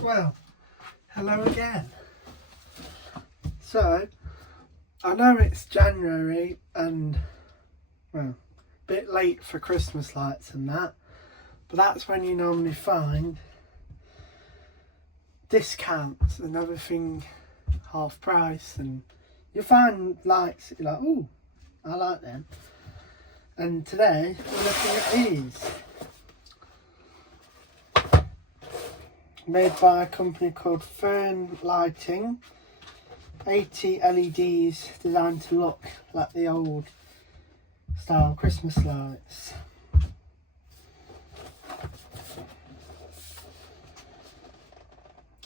Well, hello again. So, I know it's January and, well, a bit late for Christmas lights and that, but that's when you normally find discounts and everything half price, and you find lights that you're like, oh, I like them. And today we're looking at these. Made by a company called Fern Lighting. 80 LEDs designed to look like the old style Christmas lights.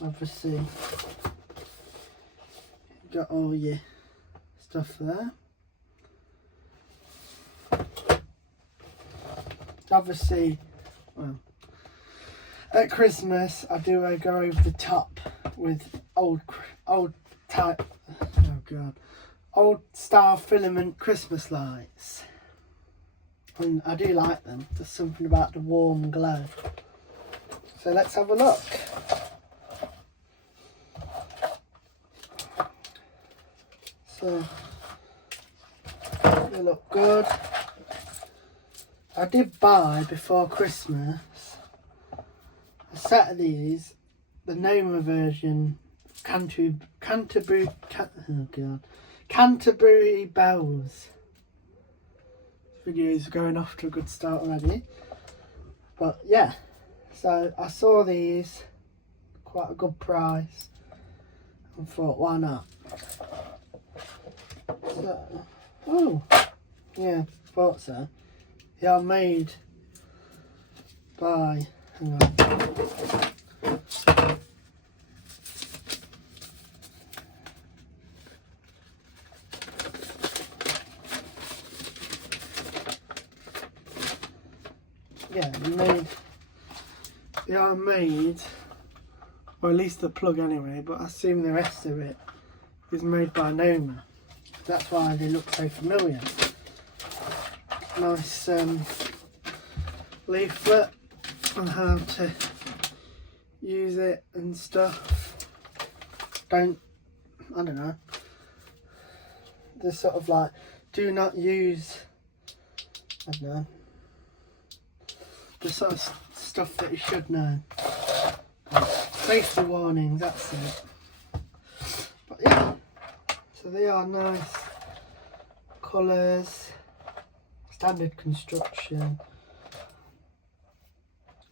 Obviously, you've got all your stuff there. Obviously, well, at Christmas I do go over the top with old type, old style filament Christmas lights, and I do like them. There's something about the warm glow. So let's have a look. So they look good. I did buy before Christmas a set of these, the Noma version, Canterbury bells. This video is going off to a good start already. But yeah, so I saw these, quite a good price, and thought, why not? So, oh, yeah, thought so. They are made by, hang on. Yeah, they are made, or at least the plug anyway, but I assume the rest of it is made by Noma. That's why they look so familiar. Nice leaflet on how to use it and stuff. I don't know. They're sort of like, do not use, I don't know, the sort of stuff that you should know. Safety warnings, that's it. But yeah, so they are nice colours, standard construction.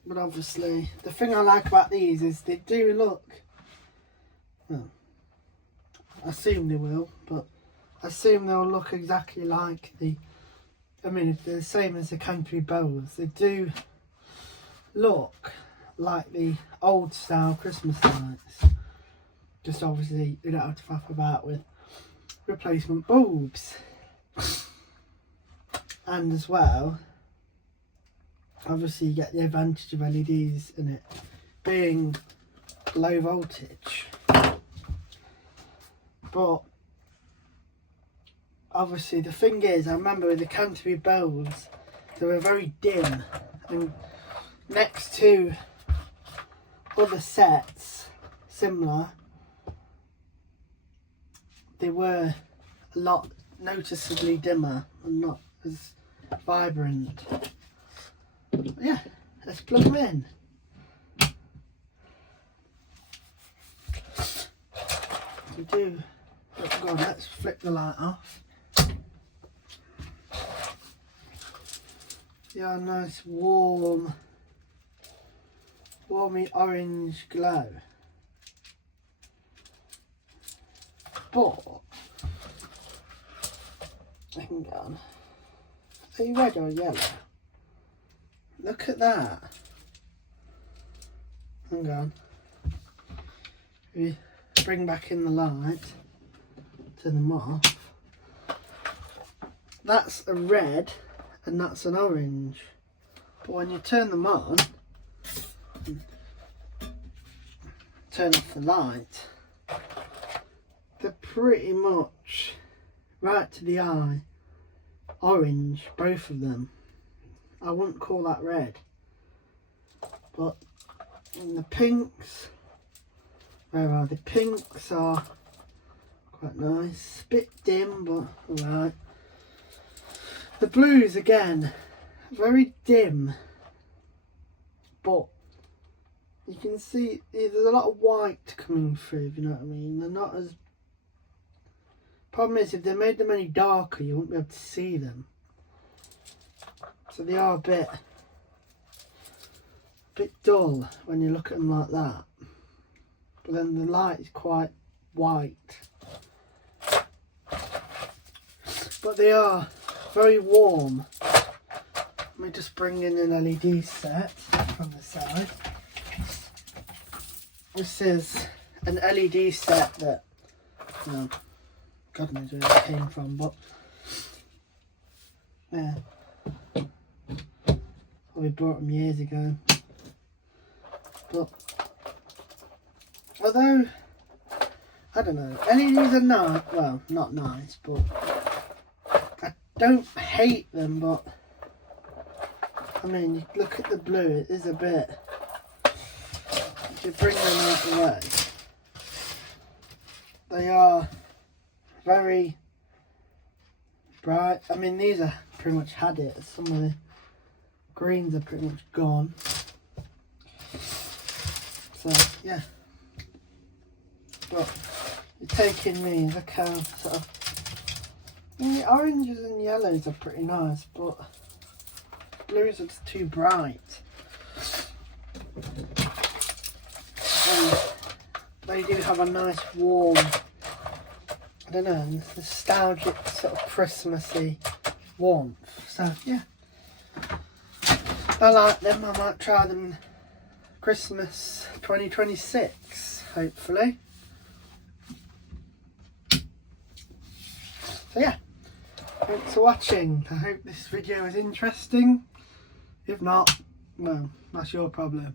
But obviously, the thing I like about these is they do look, well, I assume they will, but I assume they'll look exactly like if they're the same as the Canterbury bells, they do look like the old style Christmas lights. Just obviously you don't have to faff about with replacement bulbs. And as well, obviously you get the advantage of LEDs in it being low voltage. But obviously the thing is, I remember with the Canterbury bells, they were very dim, and next to other sets similar, they were a lot noticeably dimmer and not as vibrant. But yeah, let's plug them in. We do. Oh God, let's flick the light off. Yeah, nice warmy orange glow. But hang on. Are you red or yellow? Look at that. Hang on. We bring back in the light, turn them off. That's a red and that's an orange. But when you turn them on, turn off the light, they're pretty much right to the eye orange, both of them. I wouldn't call that red, but in the pinks Where are the pinks are quite nice. Bit dim, but alright. The blues again, very dim, but you can see there's a lot of white coming through, if you know what I mean. They're not as... Problem is, if they made them any darker, you wouldn't be able to see them. So they are a bit dull when you look at them like that. But then the light is quite white. But they are very warm. Let me just bring in an LED set from the side. This is an LED set that, well, God knows where it came from, but yeah, we bought them years ago. But although I don't know, LEDs are nice. Well, not nice, but I don't hate them. But I mean, you look at the blue; it is a bit. If you bring them out the way, they are very bright. I mean, these are pretty much had it. Some of the greens are pretty much gone. So yeah, but you're taking these. I can sort of. I mean, the oranges and yellows are pretty nice, but blues are just too bright. And they do have a nice warm, I don't know, nostalgic sort of Christmassy warmth. So yeah, I like them. I might try them Christmas 2026, hopefully. So yeah, thanks for watching. I hope this video was interesting. If not, well, that's your problem.